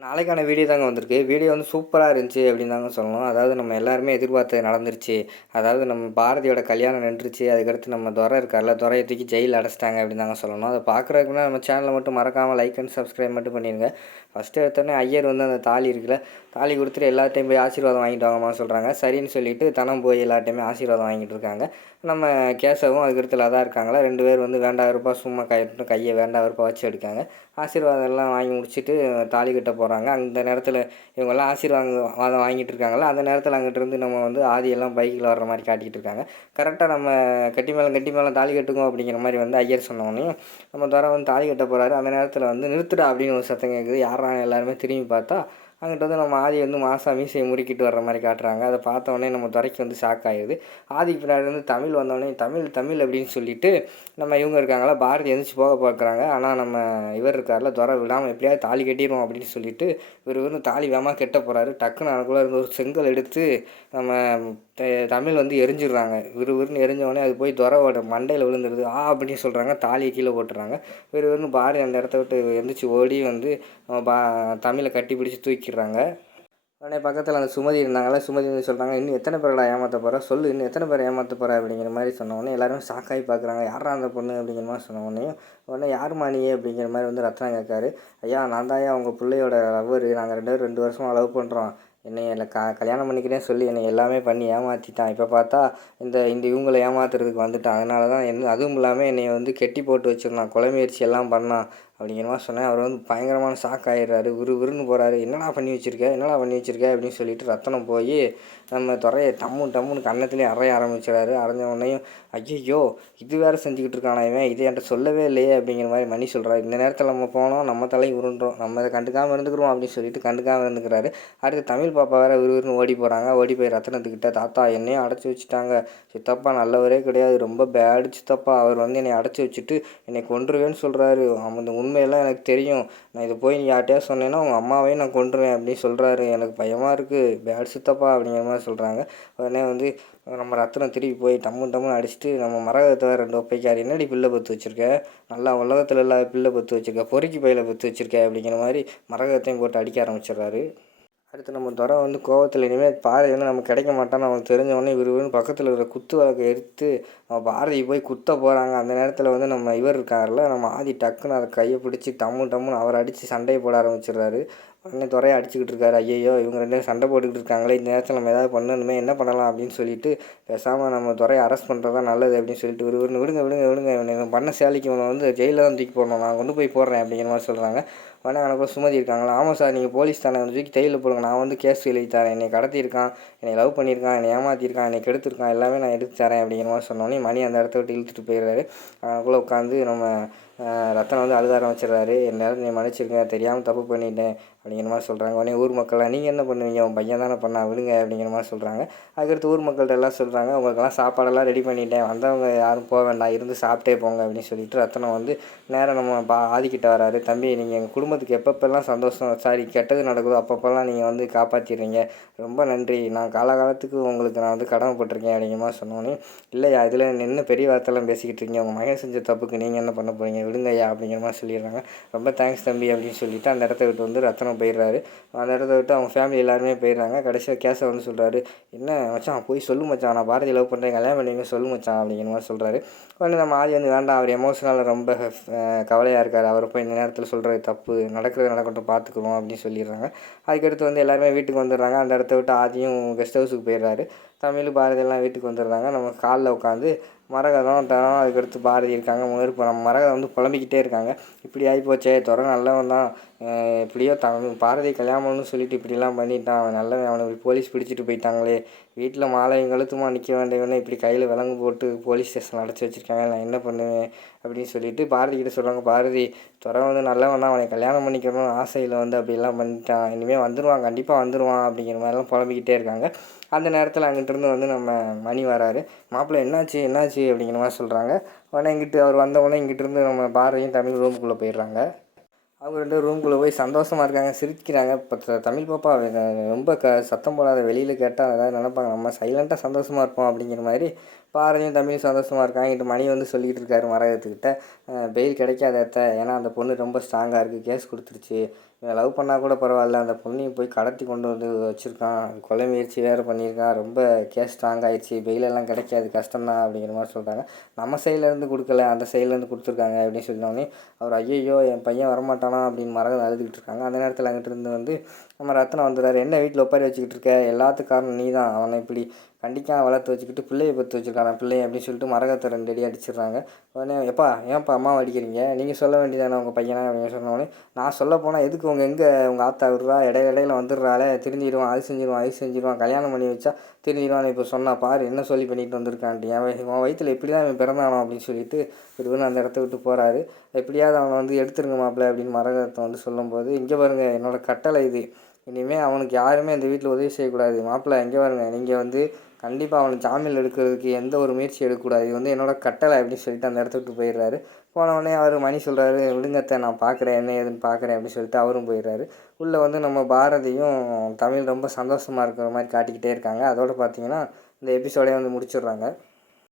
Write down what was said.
நாளைக்கான வீடியோ தாங்க வந்திருக்கு. வீடியோ வந்து சூப்பராக இருந்துச்சு அப்படின்னு தாங்க சொல்லணும். அதாவது நம்ம எல்லாருமே எதிர்பார்த்தது நடந்துருச்சு. அதாவது நம்ம பாரதியோட கல்யாணம் நின்றுச்சு. அதுக்கடுத்து நம்ம துறை இருக்கார்ல துறையை தூக்கி ஜெயில் அடைச்சிட்டாங்க அப்படின்னு தாங்க சொல்லணும். அதை பார்க்குறதுக்குன்னா நம்ம சேனலை மட்டும் மறக்காமல் லைக் அண்ட் சப்ஸ்கிரைப் மட்டும் பண்ணிடுங்க ஃபஸ்ட்டு எடுத்தோடனே ஐயர் வந்து அந்த தாலி இருக்குல்ல தாலி கொடுத்துட்டு எல்லாத்தையும் போய் ஆசீர்வாதம் வாங்கிட்டு வாங்கம்மா சொல்கிறாங்க சரின்னு சொல்லிட்டு தனம் போய் எல்லாட்டையுமே ஆசீர்வாதம் வாங்கிட்டு இருக்காங்க. நம்ம கேசவும் அதுக்கடுத்து அதான் இருக்காங்களா ரெண்டு பேர் வந்து வேண்டாம் இருப்பா சும்மா கை கையை வேண்டாம் இருப்பா வச்சு எடுக்காங்க ஆசீர்வாதம் எல்லாம் வாங்கி முடிச்சுட்டு தாலி கிட்ட போகிறாங்க அந்த நேரத்தில் இவங்கெல்லாம் ஆசீர்வாதம் வாதம் வாங்கிட்டு இருக்காங்களா அந்த நேரத்தில் அங்கிட்டிருந்து நம்ம வந்து ஆதியெல்லாம் பைக்கில் வர்ற மாதிரி காட்டிக்கிட்டு இருக்காங்க கரெக்டாக நம்ம கட்டி மேலே கட்டி மேலே தாலி கட்டுங்க அப்படிங்கிற மாதிரி வந்து ஐயர் சொன்னோடனே நம்ம துறை வந்து தாலி கட்ட போகிறாரு அந்த நேரத்தில் வந்து நிறுத்துடா அப்படின்னு ஒரு சத்தம் கேட்குது யாரா எல்லாருமே திரும்பி பார்த்தா அங்கிட்ட வந்து நம்ம ஆதி வந்து மாசா மீசையை முறுக்கிட்டு வர்ற மாதிரி காட்டுறாங்க. அதை பார்த்த நம்ம துறைக்கு வந்து ஷாக் ஆகிடுது ஆதிக்கு பின்னாடி வந்து தமிழ் வந்தோடனே தமிழ் தமிழ் அப்படின்னு சொல்லிட்டு நம்ம இவங்க இருக்காங்களா பாரதி எந்திரிச்சு போக பார்க்குறாங்க. ஆனால் நம்ம இவர் இருக்கார்ல துறை விடாமல் எப்படியாவது தாலி கட்டிடுவோம் அப்படின்னு சொல்லிட்டு இவர் வந்து தாலி வேமா கெட்ட போகிறாரு டக்குன்னு அதுக்குள்ளே இருந்து ஒரு செங்கல் எடுத்து நம்ம தமிழ் வந்து எரிஞ்சிடுறாங்க. விறுவிறுன்னு எரிஞ்சவொடனே அது போய் துறவோட மண்டையில் விழுந்துருது. ஆ அப்படின்னு சொல்கிறாங்க தாலியை கீழே போட்டுறாங்க. விறுவிறுன்னு பாரி அந்த இடத்த விட்டு எந்திரிச்சு ஓடி வந்து பா தமிழை கட்டி பிடிச்சி தூக்கிடுறாங்க. உடனே பக்கத்தில் அந்த சுமதி இருந்தாங்களே சுமதி வந்து சொல்கிறாங்க இன்னும் எத்தனை பேர்டா ஏமாற்ற போகிறா சொல்லு இன்னும் எத்தனை பேர் ஏமாற்ற போகிறா அப்படிங்கிற மாதிரி சொன்னோடனே எல்லாரும் ஷாக்காகி பார்க்குறாங்க யாரா அந்த பொண்ணு? அப்படிங்கிற மாதிரி சொன்னோடனே உடனே யார் மாணியே அப்படிங்கிற மாதிரி வந்து ரத்னா கேட்காரு. ஐயா நான் தான் உங்கள் பிள்ளையோட லவ்வர் நாங்கள் ரெண்டு பேரும் ரெண்டு வருஷமாக லவ் பண்ணுறோம் என்னை எல்லாம் க கல்யாணம் பண்ணிக்கிறேன்னு சொல்லி என்னை எல்லாமே பண்ணி ஏமாற்றிட்டான் இப்போ பார்த்தா இந்த இந்த இவங்களை ஏமாத்துறதுக்கு வந்துட்டான். அதனால தான் என்ன அதுவும் இல்லாமல் என்னை வந்து கெட்டி போட்டு வச்சுருந்தான் கொலை முயற்சி எல்லாம் பண்ணான். அப்படிங்கிற மாதிரி சொன்னேன். அவர் வந்து பயங்கரமான ஷாக் ஆயிடுறாரு. விறு விறுன்னு போகிறாரு என்னடா பண்ணி வச்சுருக்க? என்னடா பண்ணி வச்சுருக்க? அப்படின்னு சொல்லிட்டு ரத்தனம் போய் நம்ம துறையை டம்மு டம்முன்னு கன்னத்துலேயே அறைய ஆரம்பிச்சிடாரு அரைஞ்ச உடனேயும் ஐயோ இது வேறு செஞ்சுக்கிட்டு இருக்கானா இவன்? இது என்கிட்ட சொல்லவே இல்லையே. அப்படிங்கிற மாதிரி மணி சொல்கிறாரு இந்த நேரத்தில் நம்ம போனோம் நம்ம தலையும் உருண்டுறோம். நம்ம இதை கண்டுக்காமல் இருந்துக்கிறோம் அப்படின்னு சொல்லிட்டு கண்டுக்காமல் இருந்துக்கிறாரு. அடுத்து தமிழ் பாப்பா வேறு விறுவிறுன்னு ஓடி போகிறாங்க ஓடி போய் ரத்தனத்துக்கிட்ட தாத்தா என்னையும் அடைச்சி வச்சுட்டாங்க. சித்தப்பா நல்லவரே கிடையாது. ரொம்ப பேடு சித்தப்பா. அவர் வந்து என்னை அடைச்சி வச்சுட்டு என்னை கொன்றுவேன்னு சொல்கிறாரு அந்த உண்மையெல்லாம் எனக்கு தெரியும். நான் இதை போய் நீ யார்ட்டையா சொன்னேன்னா உங்கள் அம்மாவையும் நான் கொன்றுவேன் அப்படின்னு சொல்கிறாரு எனக்கு பயமாக இருக்குது பேட் சித்தப்பா அப்படிங்கிற மாதிரி சொல்கிறாங்க உடனே வந்து நம்ம ரத்தனம் திருப்பி போய் டம்மு டம்முன்னு அடிச்சுட்டு நம்ம மரகத்தை ரெண்டு ஒப்பைக்கார் என்னடி பிள்ளை பத்து வச்சுருக்க? நல்லா உலகத்தில் இல்லாத பிள்ளை பத்து வச்சுருக்க? பொறுக்கி பையில பத்து வச்சுருக்க? அப்படிங்கிற மாதிரி மரகத்தையும் போட்டு அடிக்க ஆரம்பிச்சிடுறாரு. அடுத்து நம்ம துறை வந்து கோவத்தில் இனிமேல் பாரதி வந்து நமக்கு கிடைக்க மாட்டான்னு அவனுக்கு தெரிஞ்சவொடனே இவர் பக்கத்தில் இருக்கிற குத்து வழக்கை எடுத்து நம்ம பாரதி போய் குத்த போகிறாங்க அந்த நேரத்தில் வந்து நம்ம இவர் இருக்கார்ல நம்ம ஆதி டக்குன்னு அதை கையை பிடிச்சி டம்மு டம்முன்னு அவர் அடித்து சண்டையை போட ஆரம்பிச்சிடுறாரு. உடனே துறையை அடிச்சுக்கிட்டு இருக்காரு. ஐயோ இவங்க ரெண்டு பேரும் சண்டை போட்டுக்கிட்டு இருக்காங்களே இந்த நேரத்தில் நம்ம ஏதாவது பண்ணணுமே என்ன பண்ணலாம் அப்படின்னு சொல்லிட்டு பேசாமல் நம்ம துறையை அரெஸ்ட் பண்ணுறதா நல்லது அப்படின்னு சொல்லிட்டு விறுவிறுன்னு விடுங்க விடுங்க விடுங்க இவனை இவன் பண்ண சேலைக்கு இவனை வந்து ஜெயிலில் தான் தூக்கி போடணும். நான் கொண்டு போய் போடுறேன் அப்படிங்கிற மாதிரி சொல்கிறாங்க உடனே எனக்கு சுமதி இருக்காங்களா? ஆமாம் சார் நீங்கள் போலீஸ் தானே வந்து தூக்கி தையில் போடுங்க. நான் வந்து கேஸ் எழுதி தரேன். என்னை கடத்தியிருக்கான் என்னை லவ் பண்ணியிருக்கான் என்னை ஏமாற்றிருக்கான் என்னை கெடுத்திருக்கான் எல்லாமே நான் எடுத்து தரேன் அப்படிங்கிற மாதிரி சொன்னோன்னே மணி அந்த இடத்த விட்டு இழுத்துட்டு போயிடுறாரு. அதுக்குள்ளே உட்காந்து நம்ம ரத்தனை வந்து அழுத ஆரம்பிச்சிடுறாரு. என்னாலும் நீ மன்னிச்சிருங்க தெரியாமல் தப்பு பண்ணிட்டேன் அப்படிங்கிற மாதிரி சொல்கிறாங்க உடனே ஊர் மக்கள்லாம் நீங்கள் என்ன பண்ணுவீங்க? உன் பையன் தானே பண்ணா விடுங்க அப்படிங்கிற மாதிரி சொல்கிறாங்க அதுக்கடுத்து ஊர் மக்கள்கிட்ட எல்லாம் சொல்கிறாங்க உங்களுக்கெல்லாம் சாப்பாடெல்லாம் ரெடி பண்ணிட்டேன். வந்தவங்க யாரும் போக வேண்டாம். இருந்து சாப்பிட்டே போங்க அப்படின்னு சொல்லிட்டு ரத்தனம் வந்து நேரம் நம்ம பா ஆதிக்கிட்ட வராரு. தம்பி நீங்கள் எங்கள் குடும்பத்துக்கு எப்பப்பெல்லாம் சந்தோஷம் சாரி கெட்டது நடக்குதோ அப்பப்பெல்லாம் நீங்கள் வந்து காப்பாற்றிடுறீங்க ரொம்ப நன்றி. நான் காலகாலத்துக்கு உங்களுக்கு நான் வந்து கடமைப்பட்டிருக்கேன் அப்படிங்கிற மாதிரி சொன்னோன்னே இல்லையா இதில் நின்று பெரிய வார்த்தைலாம் பேசிக்கிட்டு இருக்கீங்க. உங்கள் மகன் செஞ்ச தப்புக்கு நீங்கள் என்ன பண்ண போகிறீங்க விடுங்கய்யா அப்படிங்கிற மாதிரி சொல்லிடுறாங்க. ரொம்ப தேங்க்ஸ் தம்பி அப்படின்னு சொல்லிட்டு அந்த இடத்த விட்டு வந்து ரத்தனம் போயிடுறாரு. அந்த இடத்த விட்டு அவங்க ஃபேமிலி எல்லாருமே போயிடுறாங்க. கடைசியாக கேசவ வந்து சொல்கிறாரு என்ன மச்சான் போய் சொல்லு மச்சான் நான் பாரதி லவ் பண்ணுறேன் கல்யாணம் பண்ணிங்க சொல்லு மச்சான் அப்படிங்கிற மாதிரி சொல்கிறாரு உடனே நம்ம ஆதி வந்து வேண்டாம் அவர் எமோஷனல் ரொம்ப கவலையாக இருக்கார். அவர் போய் இந்த நேரத்தில் சொல்கிறது தப்பு. நடக்கிறது நடக்கட்டும் பார்த்துக்குவோம் அப்படின்னு சொல்லிடுறாங்க. அதுக்கடுத்து வந்து எல்லாருமே வீட்டுக்கு வந்துடுறாங்க. அந்த இடத்த விட்டு ஆதியும் கெஸ்ட் ஹவுஸுக்கு போயிடுறாரு. தமிழ் பாரதி எல்லாம் வீட்டுக்கு வந்துடுறாங்க. நம்ம காலில் உட்காந்து மரகதம் தரம் அதுக்கடுத்து பாரதி இருக்காங்க முயற் நம்ம மரகதம் வந்து புலம்பிக்கிட்டே இருக்காங்க. இப்படி ஆகிப்போச்சே துறை நல்லவன் தான். எப்படியோ தமிழ் பாரதி கல்யாணம்னு சொல்லிட்டு இப்படிலாம் பண்ணிட்டான். அவன் நல்லவன் அவனை இப்படி போலீஸ் பிடிச்சிட்டு போயிட்டாங்களே. வீட்டில் மாலையும் கழுத்துமா நிற்க வேண்டியவனே இப்படி கையில் விலங்கு போட்டு போலீஸ் ஸ்டேஷன் அடைச்சி வச்சுருக்காங்க. நான் என்ன பண்ணுவேன் அப்படின்னு சொல்லிட்டு பாரதி கிட்ட சொல்கிறாங்க பாரதி துறை வந்து நல்லவன் தான் அவனை கல்யாணம் பண்ணிக்கணும்னு ஆசையில் வந்து அப்படிலாம் பண்ணிட்டான். இனிமேல் வந்துடுவான் கண்டிப்பாக வந்துடுவான் அப்படிங்கிற மாதிரிலாம் புலம்பிக்கிட்டே இருக்காங்க. அந்த நேரத்தில் அங்கிட்டிருந்து வந்து நம்ம மணி வராரு. மாப்பிள்ளை என்னாச்சு? என்னாச்சு? அப்படிங்கிற மாதிரி சொல்கிறாங்க உடனே இங்கிட்டு அவர் வந்த உடனே இங்கிட்டிருந்து நம்ம பாரதியும் தமிழ் ரூமுக்குள்ளே போயிடுறாங்க. அவங்க ரெண்டு ரூம்குள்ளே போய் சந்தோஷமாக இருக்காங்க சிரிக்கிறாங்க. இப்போ தமிழ் பாப்பா ரொம்ப க சத்தம் போடாத வெளியில் கேட்டால் அதாவது நினைப்பாங்க நம்ம சைலண்ட்டாக சந்தோஷமாக இருப்போம் அப்படிங்கிற மாதிரி பாரதியும் தமிழும் சந்தோஷமாக இருக்காங்க. இங்கிட்ட மணி வந்து சொல்லிக்கிட்டு இருக்காரு மரகத்துக்கிட்ட. பெயில் கிடைக்காத அத்தை. ஏன்னா அந்த பொண்ணு ரொம்ப ஸ்ட்ராங்காக இருக்குது கேஸ் கொடுத்துருச்சு. லவ் பண்ணால் கூட பரவாயில்ல. அந்த பொண்ணையும் போய் கடத்தி கொண்டு வந்து வச்சுருக்கான். கொலை முயற்சி வேறு பண்ணியிருக்கான். ரொம்ப கேஸ் ஸ்ட்ராங் ஆயிடுச்சு. பெயிலெல்லாம் கிடைக்காது. கஷ்டம்தான் அப்படிங்கிற மாதிரி சொல்கிறாங்க நம்ம சைட்லேருந்து கொடுக்கல. அந்த சைட்லேருந்து கொடுத்துருக்காங்க அப்படின்னு சொன்னோடனே அவர் ஐயையோ என் பையன் வரமாட்டான். அப்படின்னு மரகதம் அழுதுகிட்டு இருக்காங்க. அந்த நேரத்தில் அங்கிட்டு இருந்து வந்து நம்ம ரத்னம் வந்துடுறாரு என்ன வீட்டில் ஒப்பாரி வச்சுக்கிட்டு இருக்க? எல்லாத்துக்கும் காரணம் நீ தான் அவனை இப்படி கண்டிக்காம வளர்த்து வச்சுக்கிட்டு பிள்ளையை பற்றி வச்சுருக்கான பிள்ளை அப்படின்னு சொல்லிட்டு மரகத்தை ரெண்டு அடி அடிச்சிடுறாங்க. உடனே எப்பா ஏன்ப்பா அம்மாவை அடிக்கிறீங்க? நீங்கள் சொல்ல வேண்டியதானே உங்கள் பையனை? அப்படின்னு சொன்னோடனே நான் சொல்ல போனால் எதுக்கு உங்கள் எங்கே உங்கள் ஆத்தா விடுறா? இடையில இடையில வந்துடுறாளே திருந்திடுவான் அது செஞ்சிருவான் அது செஞ்சிருவான் கல்யாணம் பண்ணி வச்சா திருந்திடுவான் இப்போ சொன்னா பாரு என்ன சொல்லி பண்ணிட்டு வந்திருக்கான்ட்டு. என் உன் வயிற்றில் இப்படி தான் இவன் பிறந்தானோ அப்படின்னு சொல்லிட்டு இவரு அந்த இடத்த விட்டு போகிறாரு எப்படியாவது அவனை வந்து எடுத்துருங்க மாப்பிள்ளை அப்படின்னு மரகத்தை வந்து சொல்லும்போது இங்கே பாருங்கள் என்னோடய கட்டளை இது. இனிமேல் அவனுக்கு யாருமே இந்த வீட்டில் உதவி செய்யக்கூடாது. மாப்பிள்ளை எங்கே வருங்க நீங்கள் வந்து கண்டிப்பாக அவனை ஜாமீன் எடுக்கிறதுக்கு எந்த ஒரு முயற்சி எடுக்கக்கூடாது. இது வந்து என்னோட கட்டளை அப்படின்னு சொல்லிட்டு அந்த இடத்த விட்டு போயிடுறாரு. போன அவர் மணி சொல்கிறாரு விடுங்கத்தை நான் பார்க்குறேன் என்ன ஏதுன்னு பார்க்குறேன் அப்படின்னு சொல்லிட்டு அவரும் போயிடுறாரு. உள்ளே வந்து நம்ம பாரதியும் தமிழ் ரொம்ப சந்தோஷமாக இருக்கிற மாதிரி காட்டிக்கிட்டே இருக்காங்க. அதோட பார்த்தீங்கன்னா இந்த எபிசோடே வந்து முடிச்சிடுறாங்க.